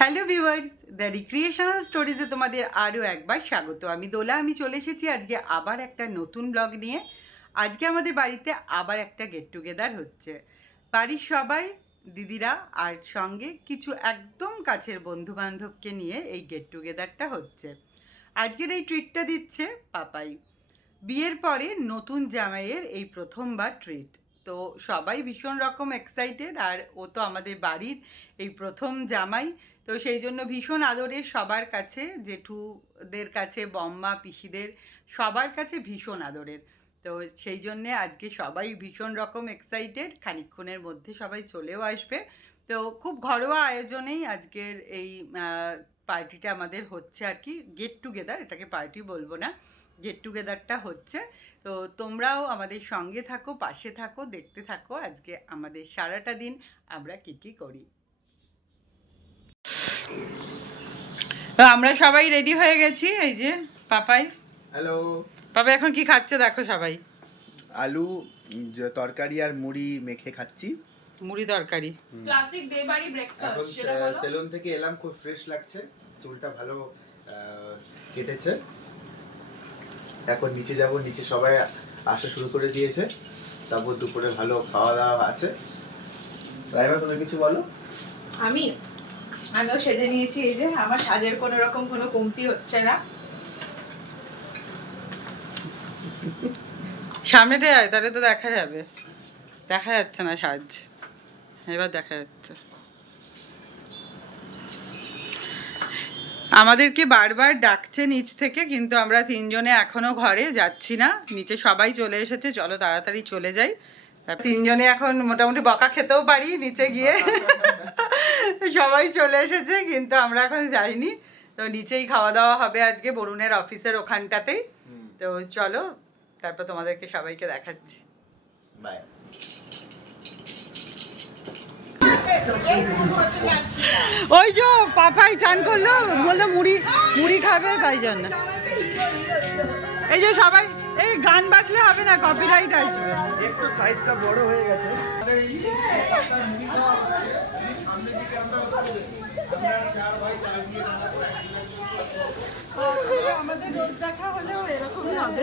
Hello viewers the recreational স্টোরিজে তোমাদের আরও একবার স্বাগত। আমি দোলা, আমি চলে এসেছি আজকে আবার একটা নতুন ব্লগ নিয়ে। আজকে আমাদের বাড়িতে আবার একটা গেট টুগেদার হচ্ছে। বাড়ির সবাই, দিদিরা আর সঙ্গে কিছু একদম কাছের বন্ধু বান্ধবকে নিয়ে এই গেট টুগেদারটা হচ্ছে। আজকের এই ট্রিটটা দিচ্ছে পাপাই। বিয়ের পরে নতুন জামাইয়ের এই প্রথমবার ট্রিট তো সবাই ভীষণ রকম এক্সাইটেড আর ও তো আমাদের বাড়ির এই প্রথম জামাই। তো সেই জন্য ভীষণ আদরের সবার কাছে, জেঠুদের কাছে, বম্মা, পিসিদের সবার কাছে ভীষণ আদরের। তো সেই জন্যে আজকে সবাই ভীষণ রকম এক্সাইটেড খানিকক্ষণের মধ্যে সবাই চলেও আসবে। তো খুব ঘরোয়া আয়োজনেই আজকের এই পার্টিটা আমাদের হচ্ছে আর কি গেট টুগেদার এটাকে পার্টি বলব না। গেট টুগেদারটা হচ্ছে। তো তোমরাও আমাদের সঙ্গে থাকো পাশে থাকো দেখতে থাকো। আজকে আমাদের সারাটা দিন আমরা কী কী করি? তো আমরা সবাই রেডি হয়ে গেছি? এই যে পাপাই। হ্যালো পাপা এখন কি খাচ্ছে দেখো সবাই? আলু যে তরকারি আর মুড়ি মেখে খাচ্ছি। মুড়ি তরকারি। ক্লাসিক ডে বাড়ি ব্রেকফাস্ট সেলুন থেকে এলাম খুব ফ্রেশ লাগছে। চুলটা ভালো আহ, কেটেছে। এখন নিচে যাব নিচে সবাই আসা শুরু করে দিয়েছে। তারপর দুপুরে ভালো খাওয়া দাওয়া আছে। রাইমা তুমি কিছু বলো? আমি? আমিও সেজে নিয়েছি এই যে আমার সাজের কোনো রকম কোনো কমতি হচ্ছে না। সামনেটা আয় তাহলে তো দেখা যাবে। দেখা যাচ্ছে না সাজ। এবার দেখা যাচ্ছে। আমাদেরকে বারবার ডাকছে নিচ থেকে কিন্তু আমরা তিনজনে এখনও ঘরে যাচ্ছি না। নিচে সবাই চলে এসেছে চলো তাড়াতাড়ি চলে যাই। তিনজনে এখন মোটামুটি বকা খেতেও পারি নিচে গিয়ে। সবাই চলে এসেছে কিন্তু আমরা এখন যাইনি। তো নিচেই খাওয়া দাওয়া হবে আজকে বরুণের অফিসের ওখানটাতেই। তো চলো তারপর তোমাদেরকে সবাইকে দেখাচ্ছি। বাই ওই যে পাপাই চান করল বলল মুড়ি মুড়ি খাবে তাই জন্য। এই যে সবাই এই গান বাজলে হবে না কপিরাইট আসবে। একটু সাইজটা বড় হয়ে গেছে। আমাদের রোজ দেখা হলেও এরকমই হবে।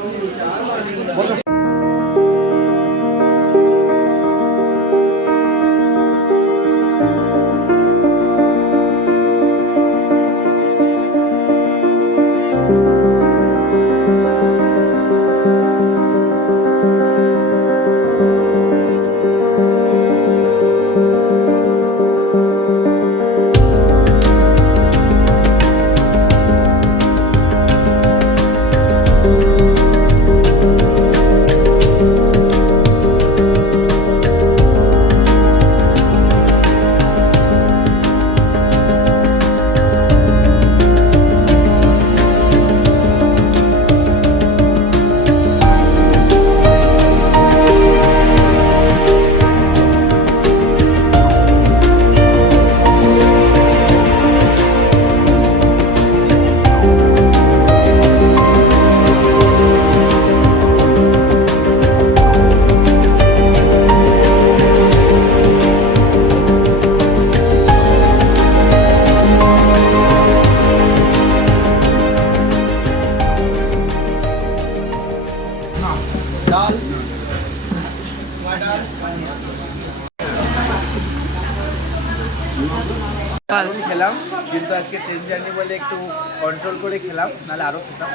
খেলাম, কিন্তু আজকে ট্রেন জার্নি বলে একটু কন্ট্রোল করে খেলাম, নাহলে আরও খেতাম।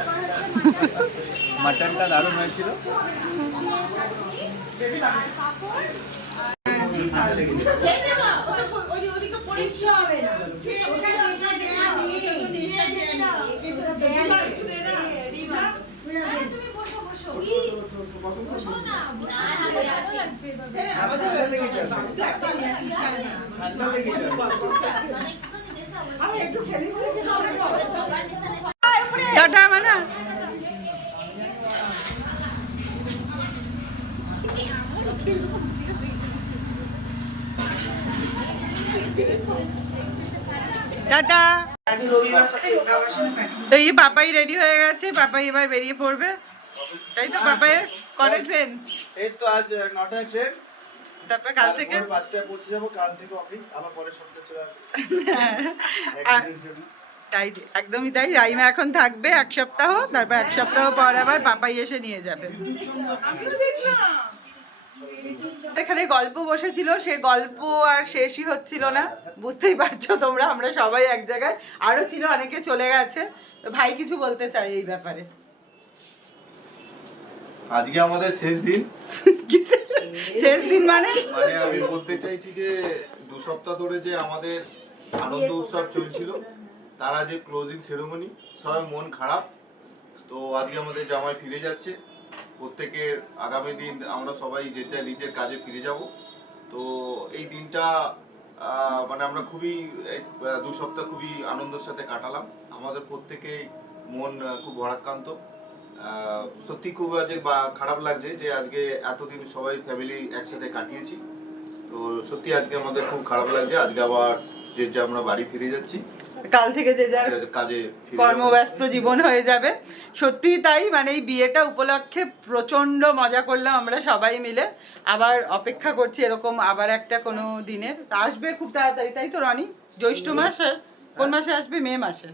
মাটনটা দারুণ হয়েছিল। টাটা মানা। টাটা। তো এই পাপাই রেডি হয়ে গেছে পাপাই এবার বেরিয়ে পড়বে। তাই তো পাপাইয়ের ট্রেন এই তো আজ নটায় ট্রেন তারপর কাল থেকে? পাঁচটায় পৌঁছে যাব কাল থেকে অফিস আবার পরের সপ্তাহে চলে আসব। তাই একদমই তাই। রাইমা এখন থাকবে এক সপ্তাহ তারপর এক সপ্তাহ পর আবার পাপাই এসে নিয়ে যাবে। এখানে গল্প বসেছিল সে গল্প আর শেষই হচ্ছিল না। বুঝতেই পারছ তোমরা আমরা সবাই এক জায়গায়। আরও ছিল অনেকে চলে গেছে। তো ভাই কিছু বলতে চাই এই ব্যাপারে। আজকে আমাদের শেষ দিন। শেষ দিন? মানে? মানে আমি বলতে চাইছি যে দু সপ্তাহ ধরে যে আমাদের আনন্দ উৎসব চলছিল তারা যে ক্লোজিং সেরেমনি সবাই মন খারাপ। তো আজকে আমাদের জামাই ফিরে যাচ্ছে। প্রত্যেকের আগামী দিন আমরা সবাই যে যার নিজের কাজে ফিরে যাব। তো এই দিনটা মানে আমরা খুবই দু সপ্তাহ খুবই আনন্দের সাথে কাটালাম। আমাদের প্রত্যেকেই মন খুব ভরাক্রান্ত। সত্যি খুব আজকে বা খারাপ লাগছে যে আজকে এতদিন সবাই ফ্যামিলি একসাথে কাটিয়েছি। তো সত্যি আজকে আমাদের খুব খারাপ লাগছে। আজকে আবার যে যে আমরা বাড়ি ফিরে যাচ্ছি কাল থেকে যে যার কাজে কর্মব্যস্ত জীবন হয়ে যাবে। সত্যি তাই মানে এই বিয়েটা উপলক্ষে প্রচণ্ড মজা করলাম আমরা সবাই মিলে। আবার অপেক্ষা করছি এরকম আবার একটা কোনো দিনের। আসবে খুব তাড়াতাড়ি তাই তো রনি? জ্যৈষ্ঠ মাসে? কোন মাসে আসবে? মে মাসে।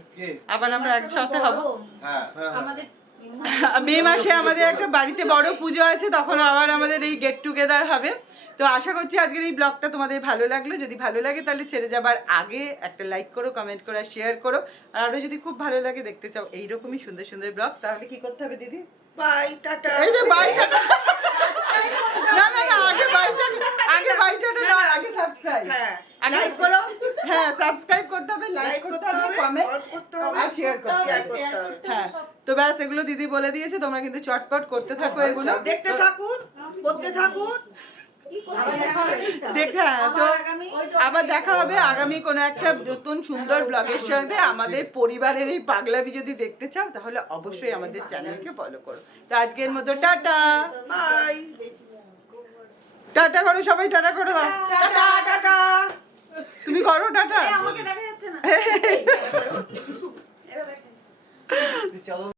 আবার আমরা একসাথে হব। হ্যাঁ। আমাদের মে মাসে আমাদের একটা বাড়িতে বড় পুজো আছে তখন আবার আমাদের এই গেট টুগেদার হবে। তো আশা করছি আজকের এই ব্লগটা তোমাদের ভালো লাগল। যদি ভালো লাগে তাহলে ছেড়ে যাবার আগে একটা লাইক করো কমেন্ট করো শেয়ার করো। আর আরও যদি খুব ভালো লাগে দেখতে চাও এইরকমই সুন্দর সুন্দর ব্লগ তাহলে কি করতে হবে দিদি? বাই টাটা। এই রে বাই টাটা। না না না আগে বাই টাটা। আগে বাই টাটা না আগে সাবস্ক্রাইব হ্যাঁ লাইক করো। হ্যাঁ সাবস্ক্রাইব করতে হবে লাইক করতে হবে কমেন্ট করতে হবে আর শেয়ার করতে হবে। শেয়ার করতে হবে। হ্যাঁ তো ব্যাস এগুলো দিদি বলে দিয়েছে তোমরা কিন্তু চটপট করতে থাকো এগুলো। দেখতে থাকুন করতে থাকুন। দেখা তো আবার দেখা হবে আগামী কোনো একটা নতুন সুন্দর ব্লগের সঙ্গে। আমাদের পরিবারের এই পাগলামি যদি দেখতে চাও তাহলে অবশ্যই আমাদের চ্যানেলকে ফলো করো। তো আজকের মতো টাটা। বাই টাটা করো সবাই টাটা করে দাও। টাটা টাটা। তুমি করো টাটা আমাকে দেখা যাচ্ছে না